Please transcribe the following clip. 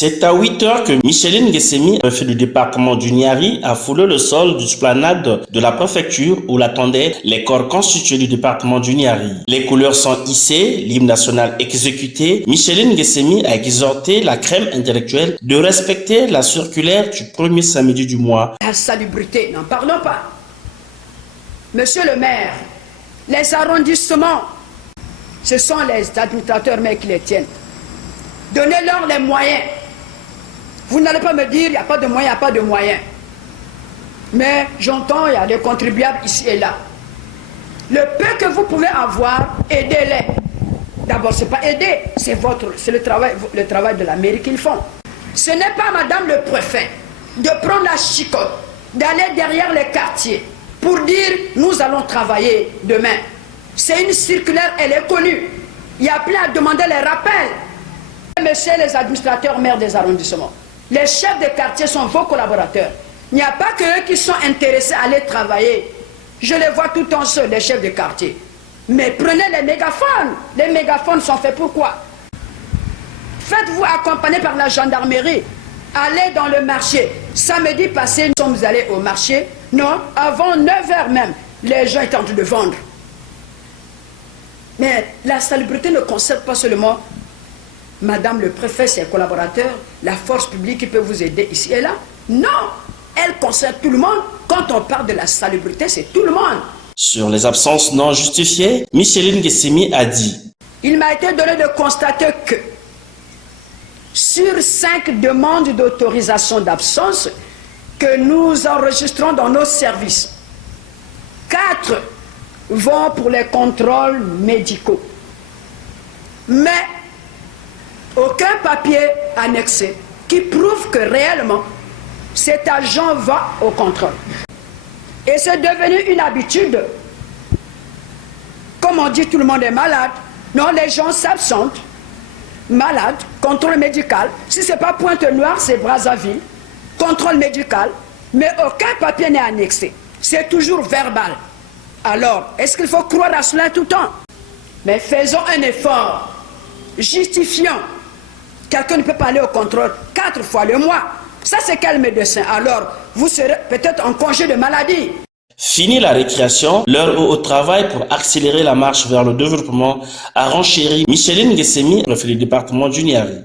C'est à 8 heures que Micheline Guessemi, préfet du département du Niari, a foulé le sol du esplanade de la préfecture où l'attendaient les corps constitués du département du Niari. Les couleurs sont hissées, l'hymne national exécuté. Micheline Guessemi a exhorté la crème intellectuelle de respecter la circulaire du premier samedi du mois. La salubrité, n'en parlons pas. Monsieur le maire, les arrondissements, ce sont les administrateurs mais qui les tiennent. Donnez-leur les moyens. Vous n'allez pas me dire, il n'y a pas de moyens, il n'y a pas de moyens. Mais j'entends, il y a des contribuables ici et là. Le peu que vous pouvez avoir, aidez-les. D'abord, ce n'est pas aider, c'est le travail de la mairie qu'ils font. Ce n'est pas madame le préfet de prendre la chicotte, d'aller derrière les quartiers pour dire, nous allons travailler demain. C'est une circulaire, elle est connue. Il y a plein à demander les rappels. Messieurs les administrateurs maires des arrondissements, les chefs de quartier sont vos collaborateurs. Il n'y a pas que eux qui sont intéressés à aller travailler. Je les vois tout en ceux, les chefs de quartier. Mais prenez les mégaphones. Les mégaphones sont faits pour quoi? Faites-vous accompagner par la gendarmerie. Allez dans le marché. Samedi passé, nous sommes allés au marché. Non, avant 9 h même, les gens étaient en train de vendre. Mais la salubrité ne concerne pas seulement madame le préfet, ses collaborateurs, la force publique qui peut vous aider ici et là. Non, elle concerne tout le monde. Quand on parle de la salubrité, c'est tout le monde. Sur les absences non justifiées, Micheline Guessemi a dit: il m'a été donné de constater que sur 5 demandes d'autorisation d'absence que nous enregistrons dans nos services, 4 vont pour les contrôles médicaux. Mais aucun papier annexé qui prouve que réellement cet agent va au contrôle. Et c'est devenu une habitude. Comme on dit, tout le monde est malade. Non, les gens s'absentent. Malade, contrôle médical. Si ce n'est pas Pointe-Noire, c'est Brazzaville. Contrôle médical. Mais aucun papier n'est annexé. C'est toujours verbal. Alors, est-ce qu'il faut croire à cela tout le temps? Mais faisons un effort. Justifions. Quelqu'un ne peut pas aller au contrôle 4 fois le mois. Ça, c'est quel médecin? Alors, vous serez peut-être en congé de maladie. Fini la récréation, l'heure au travail pour accélérer la marche vers le développement, a renchéri Micheline Guessemi, préfet du département du Niari.